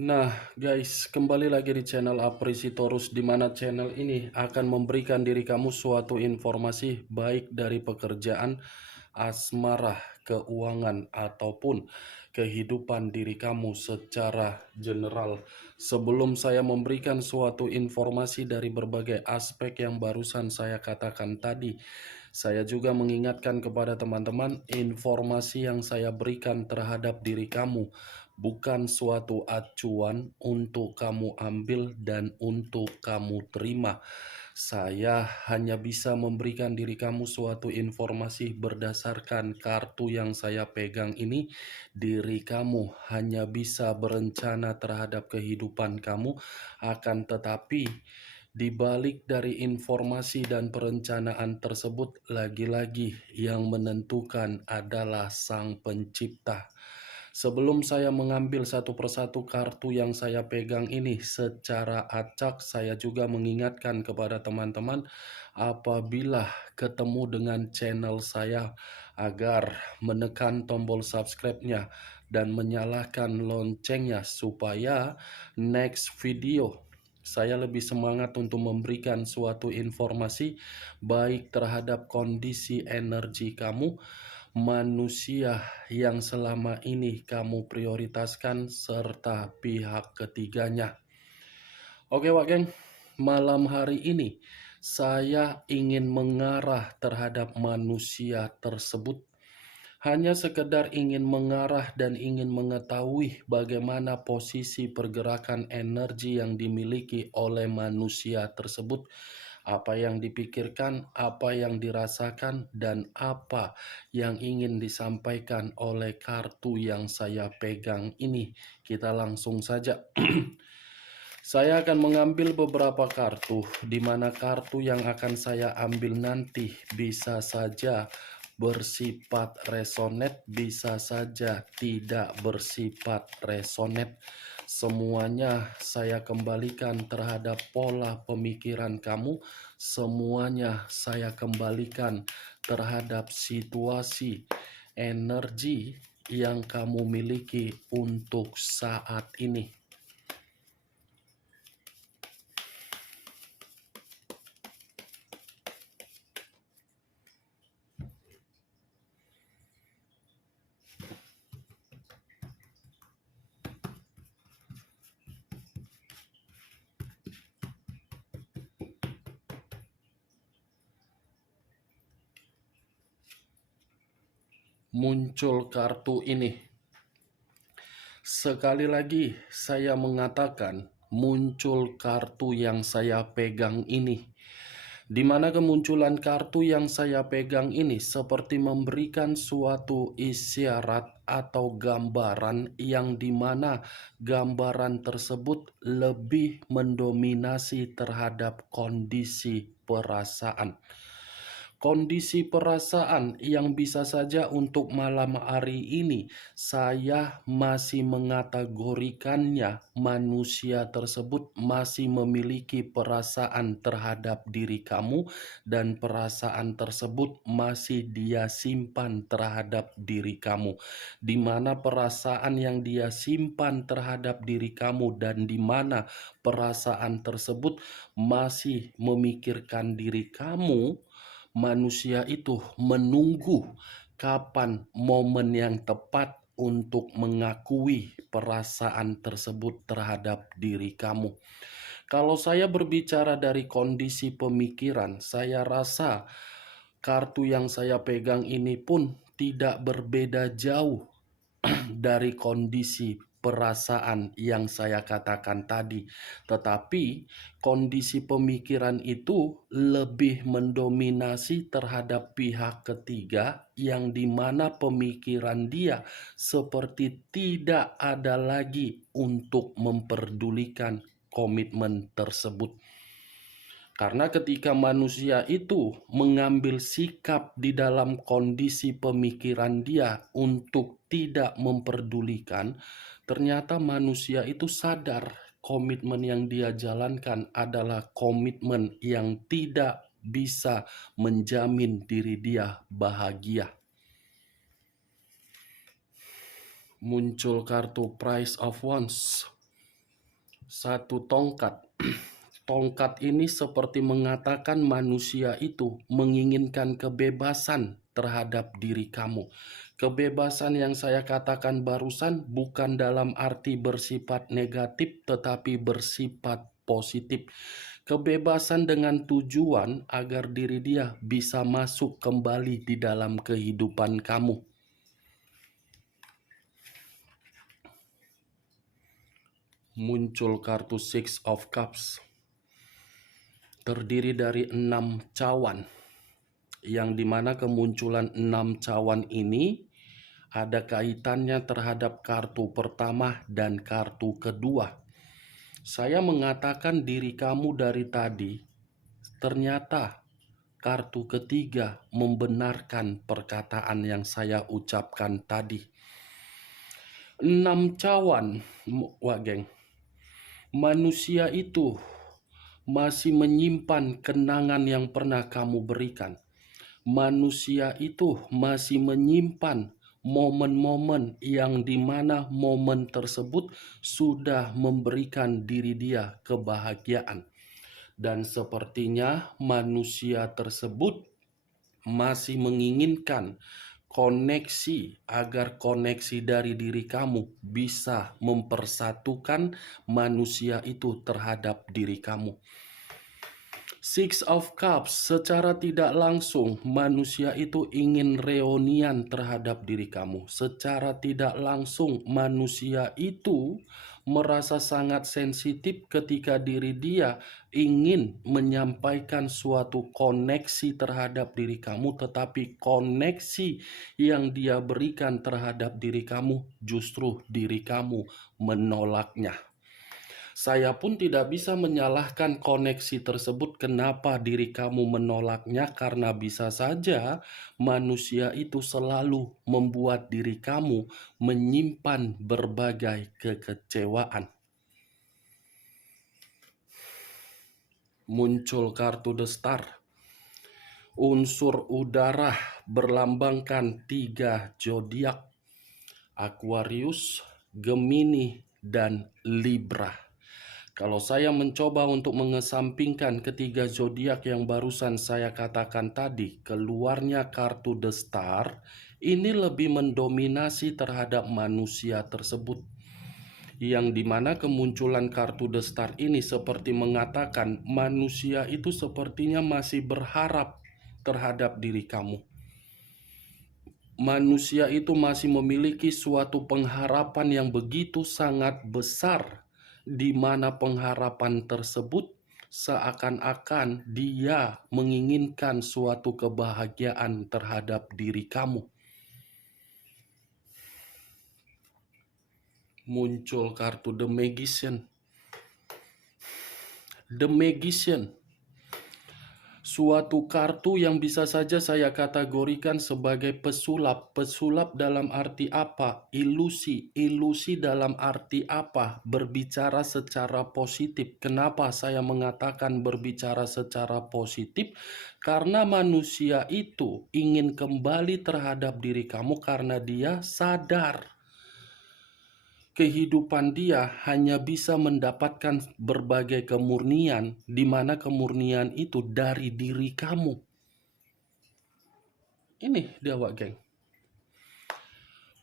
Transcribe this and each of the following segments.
Nah, guys, kembali lagi di channel Aprisitorus, di mana channel ini akan memberikan diri kamu suatu informasi baik dari pekerjaan, asmara, keuangan, ataupun kehidupan diri kamu secara general. Sebelum saya memberikan suatu informasi dari berbagai aspek yang barusan saya katakan tadi, saya juga mengingatkan kepada teman-teman, informasi yang saya berikan terhadap diri kamu bukan suatu acuan untuk kamu ambil dan untuk kamu terima. Saya hanya bisa memberikan diri kamu suatu informasi berdasarkan kartu yang saya pegang ini. Diri kamu hanya bisa berencana terhadap kehidupan kamu, akan tetapi di balik dari informasi dan perencanaan tersebut, lagi-lagi yang menentukan adalah Sang Pencipta. Sebelum saya mengambil satu persatu kartu yang saya pegang ini secara acak, saya juga mengingatkan kepada teman-teman apabila ketemu dengan channel saya agar menekan tombol subscribe-nya dan menyalakan loncengnya supaya next video saya lebih semangat untuk memberikan suatu informasi baik terhadap kondisi energi kamu, manusia yang selama ini kamu prioritaskan, serta pihak ketiganya. Oke Wak Geng, malam hari ini saya ingin mengarah terhadap manusia tersebut. Hanya sekedar ingin mengarah dan ingin mengetahui bagaimana posisi pergerakan energi yang dimiliki oleh manusia tersebut, apa yang dipikirkan, apa yang dirasakan, dan apa yang ingin disampaikan oleh kartu yang saya pegang ini. Kita langsung saja. Saya akan mengambil beberapa kartu, di mana kartu yang akan saya ambil nanti bisa saja bersifat resonet, bisa saja tidak bersifat resonet. Semuanya saya kembalikan terhadap pola pemikiran kamu, semuanya saya kembalikan terhadap situasi energi yang kamu miliki untuk saat ini. Muncul kartu ini. Sekali lagi saya mengatakan muncul kartu yang saya pegang ini. Di mana kemunculan kartu yang saya pegang ini seperti memberikan suatu isyarat atau gambaran yang dimana gambaran tersebut lebih mendominasi terhadap kondisi perasaan. Kondisi perasaan yang bisa saja untuk malam hari ini saya masih mengategorikannya, manusia tersebut masih memiliki perasaan terhadap diri kamu dan perasaan tersebut masih dia simpan terhadap diri kamu. Di mana perasaan yang dia simpan terhadap diri kamu dan di mana perasaan tersebut masih memikirkan diri kamu, manusia itu menunggu kapan momen yang tepat untuk mengakui perasaan tersebut terhadap diri kamu. Kalau saya berbicara dari kondisi pemikiran, saya rasa kartu yang saya pegang ini pun tidak berbeda jauh dari kondisi perasaan yang saya katakan tadi. Tetapi kondisi pemikiran itu lebih mendominasi terhadap pihak ketiga yang dimana pemikiran dia seperti tidak ada lagi untuk memperdulikan komitmen tersebut. Karena ketika manusia itu mengambil sikap di dalam kondisi pemikiran dia untuk tidak memperdulikan, ternyata manusia itu sadar komitmen yang dia jalankan adalah komitmen yang tidak bisa menjamin diri dia bahagia. Muncul kartu Price of Wands. Satu tongkat. Tongkat ini seperti mengatakan manusia itu menginginkan kebebasan terhadap diri kamu. Kebebasan yang saya katakan barusan bukan dalam arti bersifat negatif, tetapi bersifat positif. Kebebasan dengan tujuan agar diri dia bisa masuk kembali di dalam kehidupan kamu. Muncul kartu Six of Cups. Terdiri dari 6 cawan, yang dimana kemunculan 6 cawan ini ada kaitannya terhadap kartu pertama dan kartu kedua. Saya mengatakan diri kamu dari tadi, ternyata kartu ketiga membenarkan perkataan yang saya ucapkan tadi. 6 cawan, wah geng, manusia itu masih menyimpan kenangan yang pernah kamu berikan. Manusia itu masih menyimpan momen-momen yang dimana momen tersebut sudah memberikan diri dia kebahagiaan. Dan sepertinya manusia tersebut masih menginginkan koneksi, agar koneksi dari diri kamu bisa mempersatukan manusia itu terhadap diri kamu. Six of Cups, secara tidak langsung manusia itu ingin reunian terhadap diri kamu. Secara tidak langsung manusia itu merasa sangat sensitif ketika diri dia ingin menyampaikan suatu koneksi terhadap diri kamu, tetapi koneksi yang dia berikan terhadap diri kamu justru diri kamu menolaknya. Saya pun tidak bisa menyalahkan koneksi tersebut kenapa diri kamu menolaknya, karena bisa saja manusia itu selalu membuat diri kamu menyimpan berbagai kekecewaan. Muncul kartu The Star. Unsur udara berlambangkan 3 zodiak: Aquarius, Gemini, dan Libra. Kalau saya mencoba untuk mengesampingkan ketiga zodiak yang barusan saya katakan tadi, keluarnya kartu The Star ini lebih mendominasi terhadap manusia tersebut. Yang dimana kemunculan kartu The Star ini seperti mengatakan manusia itu sepertinya masih berharap terhadap diri kamu. Manusia itu masih memiliki suatu pengharapan yang begitu sangat besar, di mana pengharapan tersebut seakan-akan dia menginginkan suatu kebahagiaan terhadap diri kamu. Muncul kartu The Magician. The Magician, suatu kartu yang bisa saja saya kategorikan sebagai pesulap. Pesulap dalam arti apa? Ilusi. Ilusi dalam arti apa? Berbicara secara positif. Kenapa saya mengatakan berbicara secara positif? Karena manusia itu ingin kembali terhadap diri kamu karena dia sadar kehidupan dia hanya bisa mendapatkan berbagai kemurnian, di mana kemurnian itu dari diri kamu. Ini dia, Wak Geng.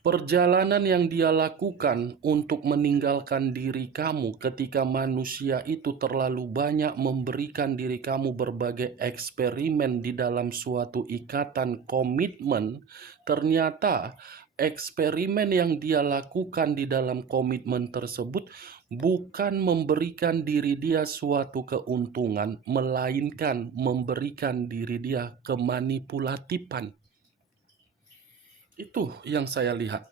Perjalanan yang dia lakukan untuk meninggalkan diri kamu ketika manusia itu terlalu banyak memberikan diri kamu berbagai eksperimen di dalam suatu ikatan komitmen, ternyata eksperimen yang dia lakukan di dalam komitmen tersebut bukan memberikan diri dia suatu keuntungan, melainkan memberikan diri dia kemanipulatifan. Itu yang saya lihat.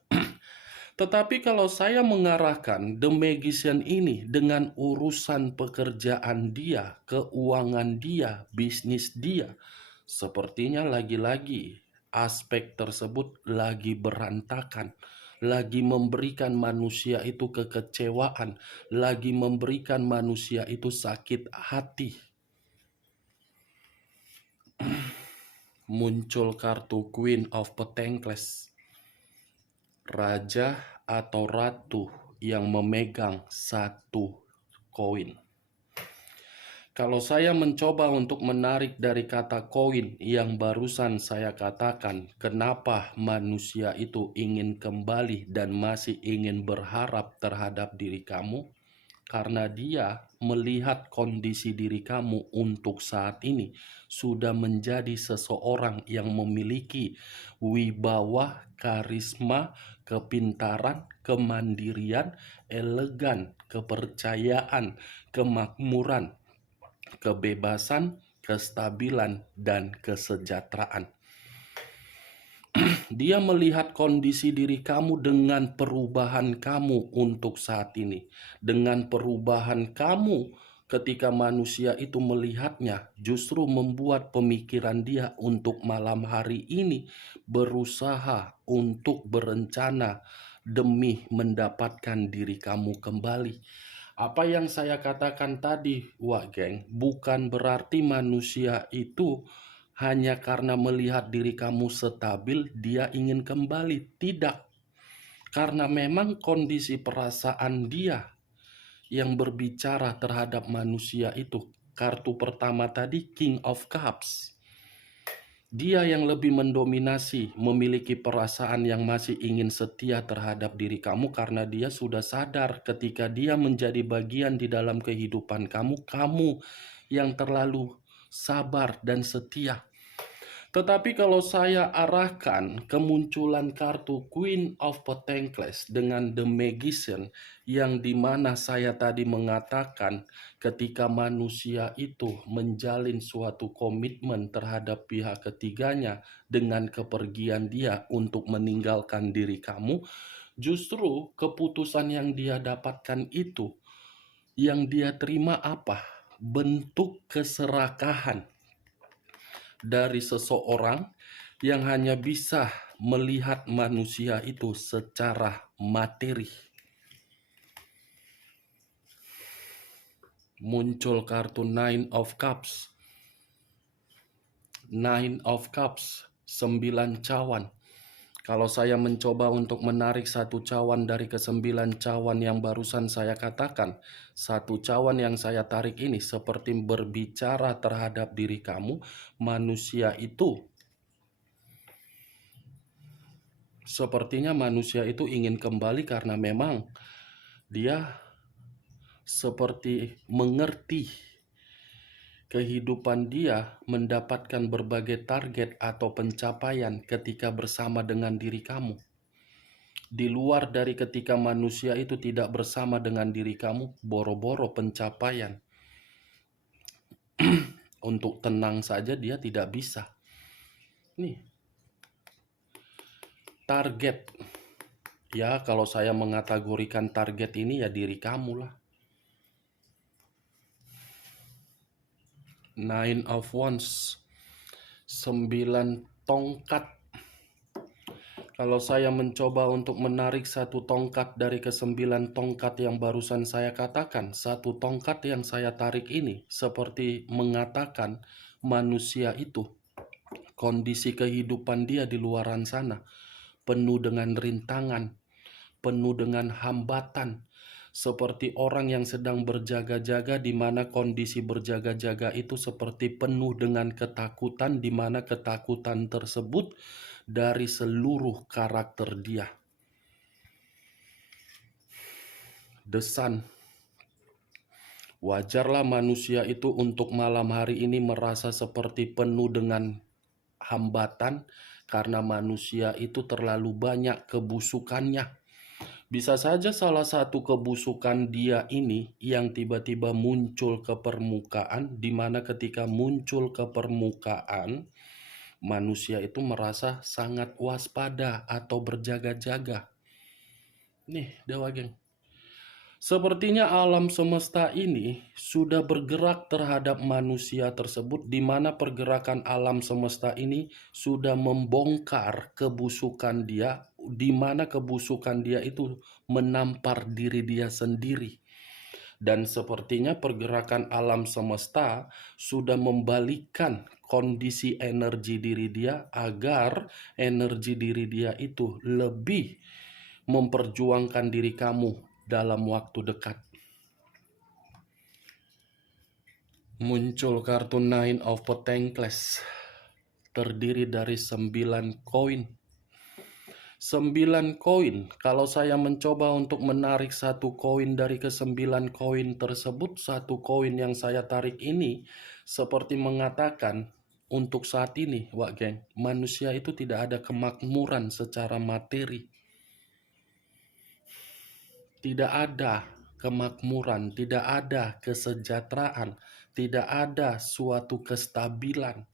Tetapi kalau saya mengarahkan The Magician ini dengan urusan pekerjaan dia, keuangan dia, bisnis dia, sepertinya lagi-lagi aspek tersebut lagi berantakan, lagi memberikan manusia itu kekecewaan, lagi memberikan manusia itu sakit hati. Muncul kartu Queen of Pentacles. Raja atau ratu yang memegang satu koin. Kalau saya mencoba untuk menarik dari kata koin yang barusan saya katakan, kenapa manusia itu ingin kembali dan masih ingin berharap terhadap diri kamu? Karena dia melihat kondisi diri kamu untuk saat ini sudah menjadi seseorang yang memiliki wibawa, karisma, kepintaran, kemandirian, elegan, kepercayaan, kemakmuran, kebebasan, kestabilan, dan kesejahteraan. Dia melihat kondisi diri kamu dengan perubahan kamu untuk saat ini. Dengan perubahan kamu ketika manusia itu melihatnya, justru membuat pemikiran dia untuk malam hari ini berusaha untuk berencana demi mendapatkan diri kamu kembali. Apa yang saya katakan tadi, Wak Geng, bukan berarti manusia itu hanya karena melihat diri kamu stabil, dia ingin kembali. Tidak. Karena memang kondisi perasaan dia yang berbicara terhadap manusia itu. Kartu pertama tadi, King of Cups. Dia yang lebih mendominasi, memiliki perasaan yang masih ingin setia terhadap diri kamu karena dia sudah sadar ketika dia menjadi bagian di dalam kehidupan kamu, kamu yang terlalu sabar dan setia. Tetapi kalau saya arahkan kemunculan kartu Queen of Pentacles dengan The Magician, yang dimana saya tadi mengatakan ketika manusia itu menjalin suatu komitmen terhadap pihak ketiganya dengan kepergian dia untuk meninggalkan diri kamu, justru keputusan yang dia dapatkan itu, yang dia terima apa? Bentuk keserakahan dari seseorang yang hanya bisa melihat manusia itu secara materi. Muncul kartu Nine of Cups. Nine of Cups, 9 cawan. Kalau saya mencoba untuk menarik satu cawan dari ke-9 cawan yang barusan saya katakan, satu cawan yang saya tarik ini seperti berbicara terhadap diri kamu, manusia itu. Sepertinya manusia itu ingin kembali karena memang dia seperti mengerti kehidupan dia mendapatkan berbagai target atau pencapaian ketika bersama dengan diri kamu. Di luar dari ketika manusia itu tidak bersama dengan diri kamu, boro-boro pencapaian. Untuk tenang saja dia tidak bisa. Nih, target. Ya, kalau saya mengategorikan target ini ya diri kamu lah. Nine of Wands, 9 tongkat. Kalau saya mencoba untuk menarik satu tongkat dari ke-9 tongkat yang barusan saya katakan, satu tongkat yang saya tarik ini seperti mengatakan manusia itu, kondisi kehidupan dia di luaran sana, penuh dengan rintangan, penuh dengan hambatan, seperti orang yang sedang berjaga-jaga, di mana kondisi berjaga-jaga itu seperti penuh dengan ketakutan, di mana ketakutan tersebut dari seluruh karakter dia. The Sun. Wajarlah manusia itu untuk malam hari ini merasa seperti penuh dengan hambatan karena manusia itu terlalu banyak kebusukannya. Bisa saja salah satu kebusukan dia ini yang tiba-tiba muncul ke permukaan, di mana ketika muncul ke permukaan, manusia itu merasa sangat waspada atau berjaga-jaga. Nih, Dewa Geng. Sepertinya alam semesta ini sudah bergerak terhadap manusia tersebut, di mana pergerakan alam semesta ini sudah membongkar kebusukan dia, di mana kebusukan dia itu menampar diri dia sendiri. Dan sepertinya pergerakan alam semesta sudah membalikkan kondisi energi diri dia agar energi diri dia itu lebih memperjuangkan diri kamu dalam waktu dekat. Muncul kartu Nine of Pentacles, terdiri dari 9 koin. 9 koin, kalau saya mencoba untuk menarik satu koin dari ke-9 koin tersebut, satu koin yang saya tarik ini seperti mengatakan untuk saat ini, Wak Geng, manusia itu tidak ada kemakmuran secara materi. Tidak ada kemakmuran, tidak ada kesejahteraan, tidak ada suatu kestabilan.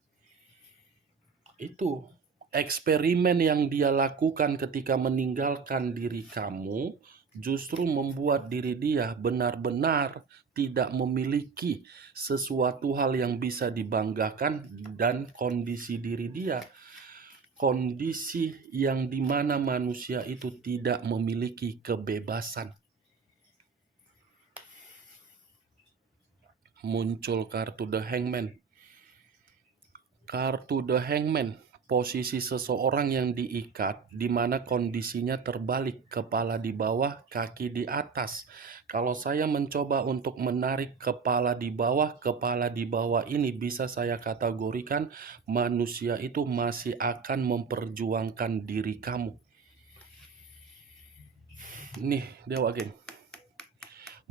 Itu eksperimen yang dia lakukan ketika meninggalkan diri kamu justru membuat diri dia benar-benar tidak memiliki sesuatu hal yang bisa dibanggakan, dan kondisi diri dia, kondisi yang dimana manusia itu tidak memiliki kebebasan. Muncul kartu The Hangman. Kartu The Hangman, posisi seseorang yang diikat, di mana kondisinya terbalik, kepala di bawah, kaki di atas. Kalau saya mencoba untuk menarik kepala di bawah ini bisa saya kategorikan manusia itu masih akan memperjuangkan diri kamu. Nih, Dewa Geng.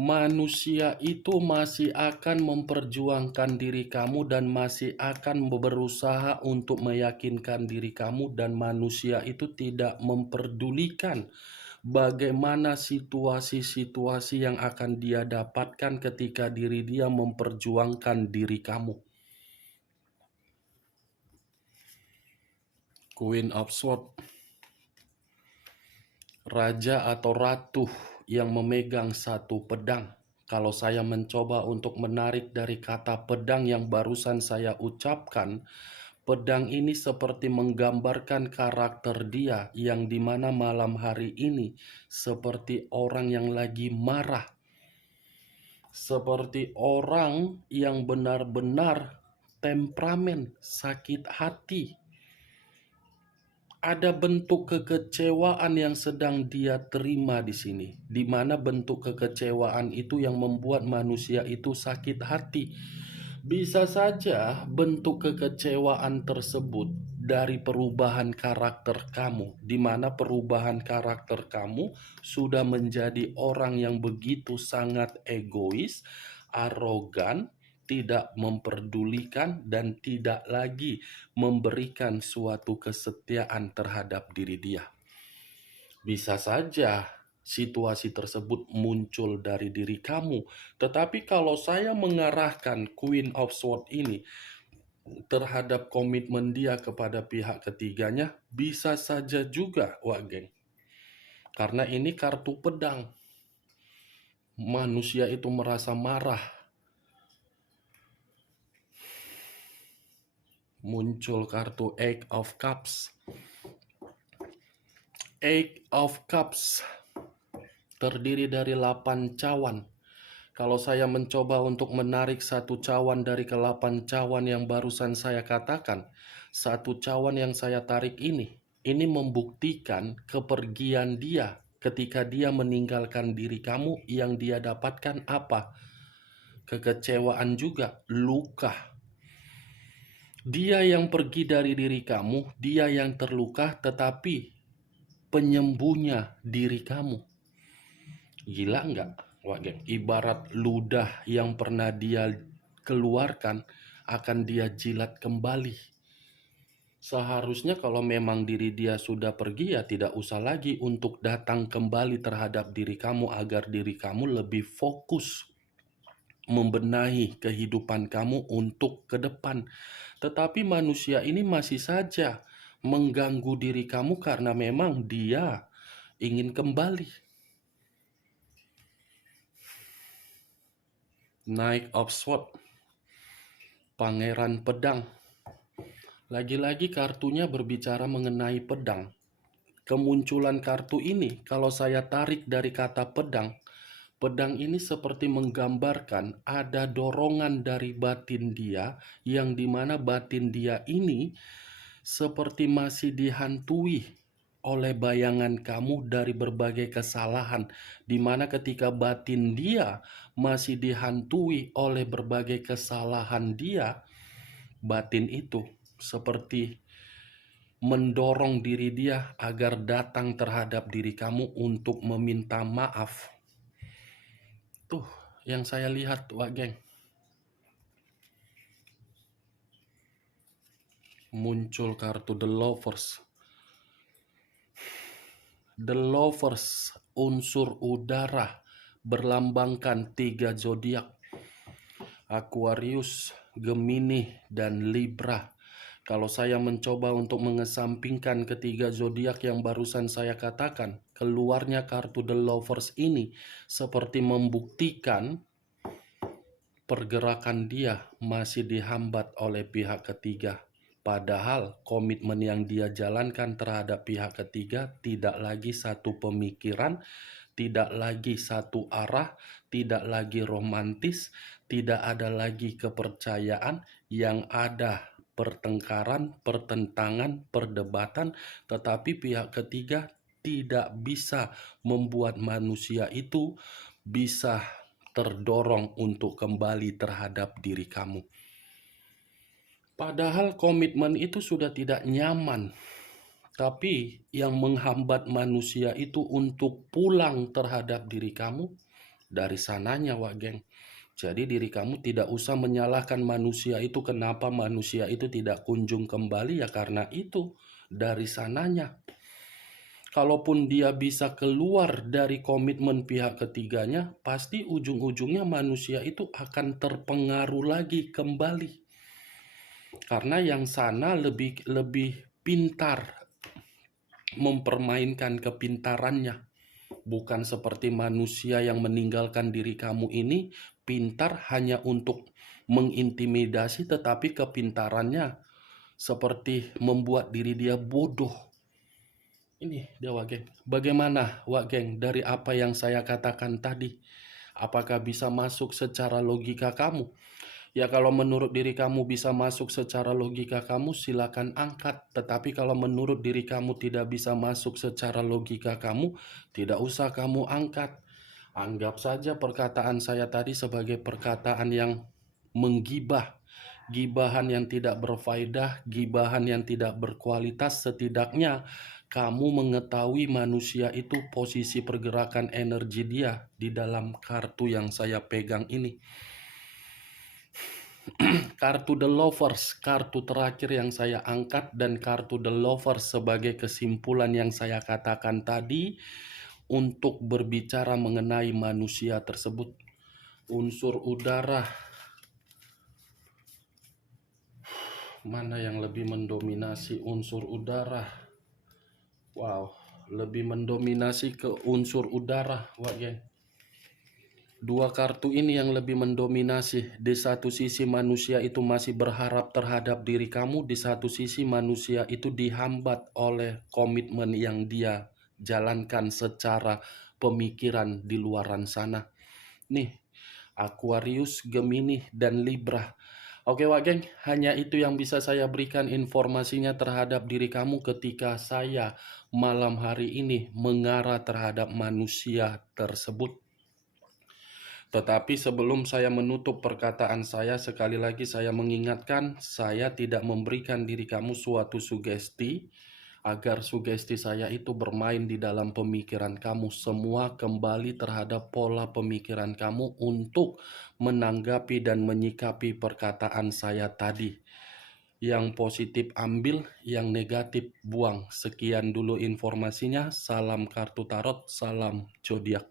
Manusia itu masih akan memperjuangkan diri kamu dan masih akan berusaha untuk meyakinkan diri kamu, dan manusia itu tidak memperdulikan bagaimana situasi-situasi yang akan dia dapatkan ketika diri dia memperjuangkan diri kamu. Queen of Swords, raja atau ratu yang memegang satu pedang. Kalau saya mencoba untuk menarik dari kata pedang yang barusan saya ucapkan, pedang ini seperti menggambarkan karakter dia yang dimana malam hari ini seperti orang yang lagi marah, seperti orang yang benar-benar temperamen, sakit hati. Ada bentuk kekecewaan yang sedang dia terima di sini, di mana bentuk kekecewaan itu yang membuat manusia itu sakit hati. Bisa saja bentuk kekecewaan tersebut dari perubahan karakter kamu, di mana perubahan karakter kamu sudah menjadi orang yang begitu sangat egois, arogan, tidak memperdulikan, dan tidak lagi memberikan suatu kesetiaan terhadap diri dia. Bisa saja situasi tersebut muncul dari diri kamu, tetapi kalau saya mengarahkan Queen of Swords ini terhadap komitmen dia kepada pihak ketiganya, bisa saja juga, Wak Geng. Karena ini kartu pedang. Manusia itu merasa marah. Muncul kartu Eight of Cups. Eight of Cups terdiri dari 8 cawan. Kalau saya mencoba untuk menarik satu cawan dari ke-8 cawan yang barusan saya katakan, satu cawan yang saya tarik ini membuktikan kepergian dia. Ketika dia meninggalkan diri kamu, yang dia dapatkan apa? Kekecewaan juga, luka. Dia yang pergi dari diri kamu, dia yang terluka, tetapi penyembuhnya diri kamu. Gila nggak, Wak Geng? Ibarat ludah yang pernah dia keluarkan akan dia jilat kembali. Seharusnya kalau memang diri dia sudah pergi, ya tidak usah lagi untuk datang kembali terhadap diri kamu agar diri kamu lebih fokus membenahi kehidupan kamu untuk ke depan. Tetapi manusia ini masih saja mengganggu diri kamu karena memang dia ingin kembali. Knight of Swords, Pangeran Pedang. Lagi-lagi kartunya berbicara mengenai pedang. Kemunculan kartu ini, kalau saya tarik dari kata pedang, pedang ini seperti menggambarkan ada dorongan dari batin dia, yang dimana batin dia ini seperti masih dihantui oleh bayangan kamu dari berbagai kesalahan, di mana ketika batin dia masih dihantui oleh berbagai kesalahan dia, batin itu seperti mendorong diri dia agar datang terhadap diri kamu untuk meminta maaf. Tuh yang saya lihat, Wak Geng. Muncul kartu The Lovers. The Lovers, unsur udara, berlambangkan 3 zodiak: Aquarius, Gemini, dan Libra. Kalau saya mencoba untuk mengesampingkan ketiga zodiak yang barusan saya katakan, keluarnya kartu The Lovers ini seperti membuktikan pergerakan dia masih dihambat oleh pihak ketiga. Padahal komitmen yang dia jalankan terhadap pihak ketiga tidak lagi satu pemikiran, tidak lagi satu arah, tidak lagi romantis, tidak ada lagi kepercayaan, yang ada pertengkaran, pertentangan, perdebatan, tetapi pihak ketiga tidak bisa membuat manusia itu bisa terdorong untuk kembali terhadap diri kamu. Padahal komitmen itu sudah tidak nyaman, tapi yang menghambat manusia itu untuk pulang terhadap diri kamu dari sananya, Wak Geng. Jadi diri kamu tidak usah menyalahkan manusia itu kenapa manusia itu tidak kunjung kembali, ya karena itu dari sananya. Kalaupun dia bisa keluar dari komitmen pihak ketiganya, pasti ujung-ujungnya manusia itu akan terpengaruh lagi kembali. Karena yang sana lebih pintar mempermainkan kepintarannya. Bukan seperti manusia yang meninggalkan diri kamu ini pintar hanya untuk mengintimidasi, tetapi kepintarannya seperti membuat diri dia bodoh. Ini dia, Wak Geng. Bagaimana, Wak Geng, dari apa yang saya katakan tadi? Apakah bisa masuk secara logika kamu? Ya kalau menurut diri kamu bisa masuk secara logika kamu, silakan angkat. Tetapi kalau menurut diri kamu tidak bisa masuk secara logika kamu, tidak usah kamu angkat. Anggap saja perkataan saya tadi sebagai perkataan yang menggibah. Gibahan yang tidak berfaedah, gibahan yang tidak berkualitas. Setidaknya kamu mengetahui manusia itu posisi pergerakan energi dia di dalam kartu yang saya pegang ini. Kartu The Lovers, kartu terakhir yang saya angkat, dan kartu The Lovers sebagai kesimpulan yang saya katakan tadi untuk berbicara mengenai manusia tersebut. Unsur udara, mana yang lebih mendominasi? Unsur udara. Wow, lebih mendominasi ke unsur udara, Wak Geng. Dua kartu ini yang lebih mendominasi. Di satu sisi manusia itu masih berharap terhadap diri kamu, di satu sisi manusia itu dihambat oleh komitmen yang dia jalankan secara pemikiran di luaran sana. Nih, Aquarius, Gemini, dan Libra. Oke, Wak Geng, hanya itu yang bisa saya berikan informasinya terhadap diri kamu ketika saya malam hari ini mengarah terhadap manusia tersebut. Tetapi sebelum saya menutup perkataan saya, sekali lagi saya mengingatkan, saya tidak memberikan diri kamu suatu sugesti, agar sugesti saya itu bermain di dalam pemikiran kamu. Semua kembali terhadap pola pemikiran kamu untuk menanggapi dan menyikapi perkataan saya tadi. Yang positif ambil, yang negatif buang. Sekian dulu informasinya. Salam kartu tarot, salam zodiak.